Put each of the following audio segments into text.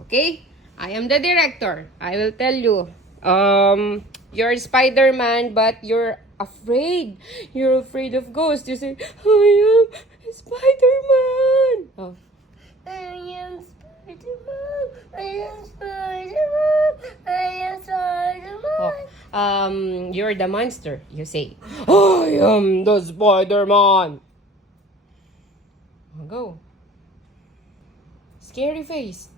Okay? I am the director. I will tell you. You're Spider-Man, but you're afraid. You're afraid of ghosts. You say, I am Spider-Man. Oh. I am Spider-Man. I am Spider-Man. I am Spider-Man. You're the monster. You say, I am the Spider-Man. Go. Scary face.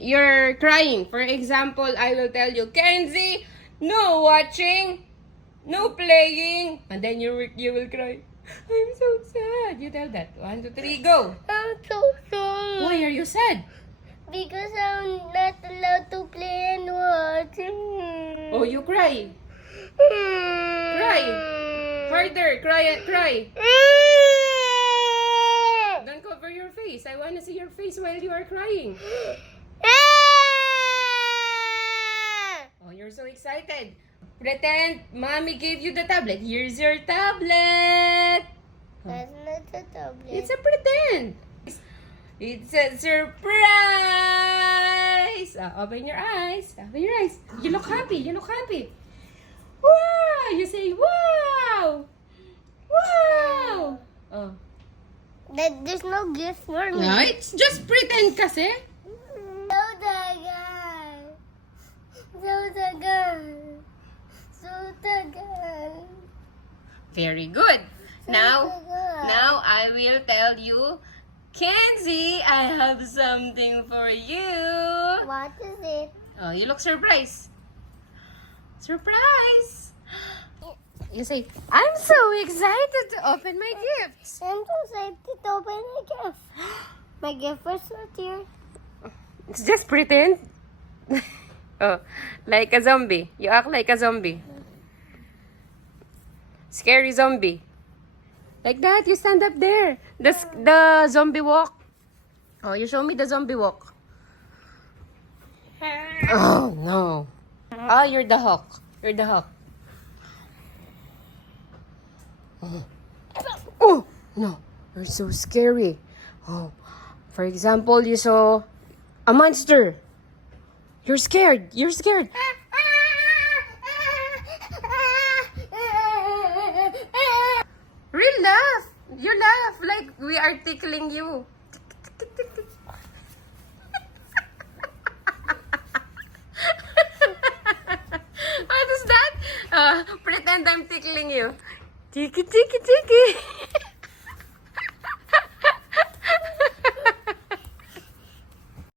You're crying. For example, I will tell you, Kenzie, no watching, no playing. And then you will cry. I'm so sad. You tell that. 1, 2, 3, go. I'm so sorry. Why are you sad? Because I'm not allowed to play and watch. Oh, you cry. Cry. Harder. Cry. Don't cover your face. I want to see your face while you are crying. Oh, you're so excited. Pretend mommy gave you the tablet. Here's your tablet. That's not a tablet. It's a pretend. It's a surprise. Open your eyes. Open your eyes. You look happy. Wow! You say, wow! Wow! Oh. There's no gift for me. No, it's just pretend kasi. Very good. Now I will tell you, Kenzie, I have something for you. What is it? Oh, you look surprised. Surprise! You say, I'm so excited to open my gifts. I'm so excited to open my gift. My gift was not here. It's just pretend. Oh, like a zombie. You act like a zombie. Scary zombie. Like that, you stand up there. The zombie walk. Oh, you show me the zombie walk. Oh, no. Oh, you're the hawk. You're the hawk. Oh, no. You're so scary. Oh, for example, you saw a monster. You're scared. Real laugh. You laugh like we are tickling you. What is that? Pretend I'm tickling you. Tiki.